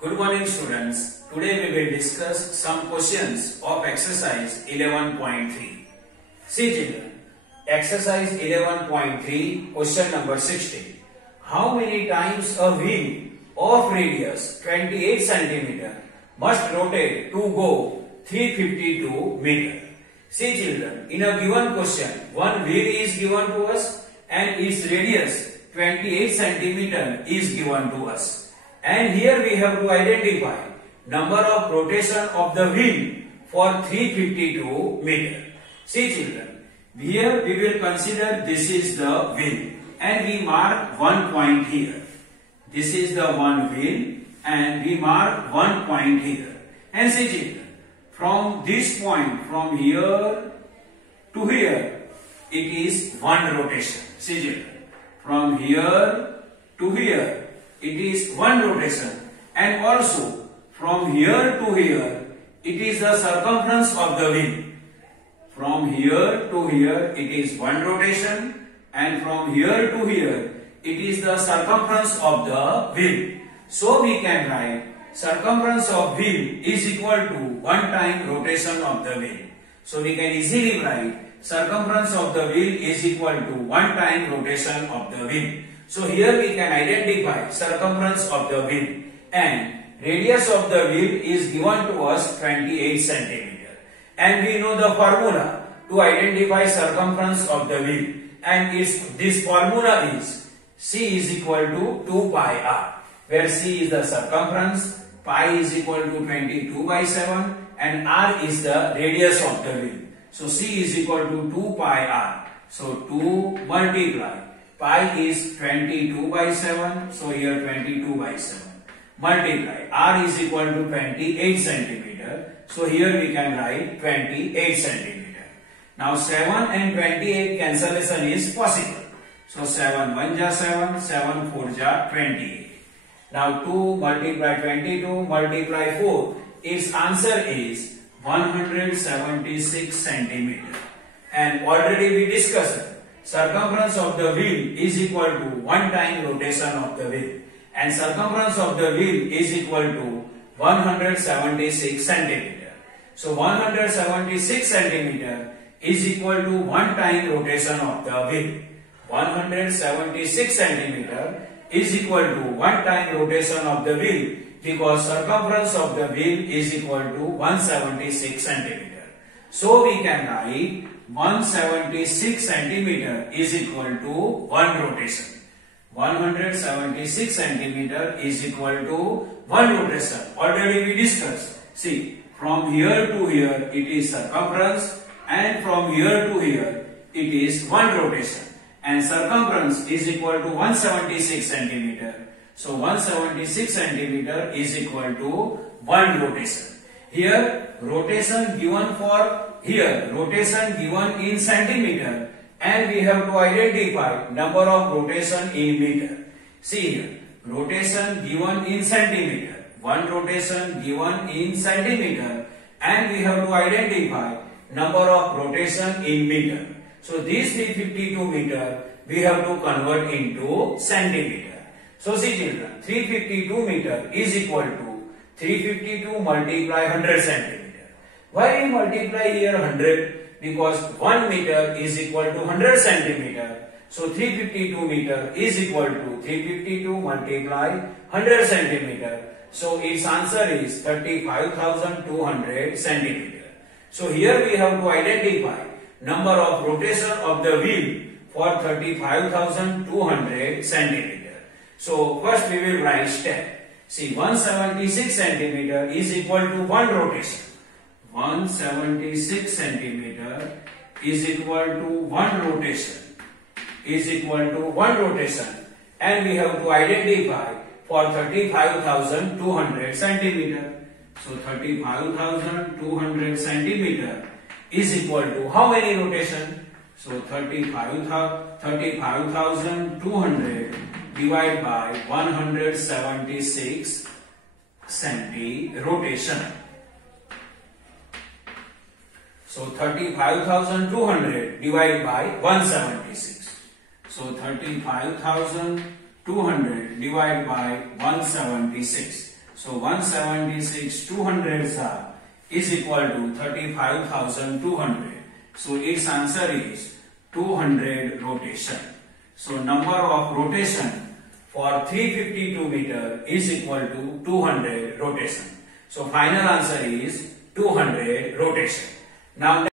Good morning students. Today we will discuss some questions of exercise 11.3. See children, exercise 11.3 question number 16. How many times a wheel of radius 28 cm must rotate to go 352 meter? See children, in a given question, one wheel is given to us and its radius 28 cm is given to us. And here we have to identify number of rotation of the wheel for 352 meter. See children, here we will consider this is the wheel and we mark one point here. This is the one wheel and we mark one point here. And see children, from this point, from here to here, it is one rotation. See children, from here to here, it is one rotation, and also from here to here, it is the circumference of the wheel. From here to here, it is one rotation, and from here to here, it is the circumference of the wheel. So we can write circumference of wheel is equal to one time rotation of the wheel. So we can easily write circumference of the wheel is equal to one time rotation of the wheel. So here we can identify circumference of the wheel and radius of the wheel is given to us 28 cm. And we know the formula to identify circumference of the wheel, and this formula is C is equal to 2 pi r, where C is the circumference, pi is equal to 22 by 7 and r is the radius of the wheel. So C is equal to 2 pi r. So 2 multiply pi is 22 by 7, so here 22 by 7. Multiply r is equal to 28 cm, so here we can write 28 cm. Now 7 and 28 cancellation is possible. So 7 1 ja 7, 7 4 ja 28. Now 2 multiply 22 multiply 4, its answer is 176 cm. And already we discussed circumference of the wheel is equal to one time rotation of the wheel, and circumference of the wheel is equal to 176 cm. So 176 cm is equal to one time rotation of the wheel. 176 cm is equal to one time rotation of the wheel because circumference of the wheel is equal to 176 cm. So we can write 176 cm is equal to one rotation. 176 cm is equal to one rotation. Already we discussed. See, from here to here it is circumference, and from here to here it is one rotation. And circumference is equal to 176 cm. So 176 cm is equal to one rotation. Here rotation given in centimeter, and we have to identify number of rotation in meter. See here, rotation given in centimeter, one rotation given in centimeter, and we have to identify number of rotation in meter. So this 352 meter we have to convert into centimeter. So see children, 352 meter is equal to 352 multiply 100 centimeter. Why we multiply here 100? Because 1 meter is equal to 100 centimeter. So 352 meter is equal to 352 multiply 100 centimeter. So its answer is 35,200 centimeter. So here we have to identify number of rotation of the wheel for 35,200 centimeter. So first we will write step. See, 176 centimeter is equal to one rotation. 176 centimeter is equal to one rotation. And we have to identify for 35,200 centimeter. So 35,200 centimeter is equal to how many rotation? So 35,200 divided by 176 rotation. So 35,200 divided by 176. So 35,200 divided by 176. So 176 200s is equal to 35,200. So its answer is 200 rotation. So number of rotation for 352 meter is equal to 200 rotation. So final answer is 200 rotation. Now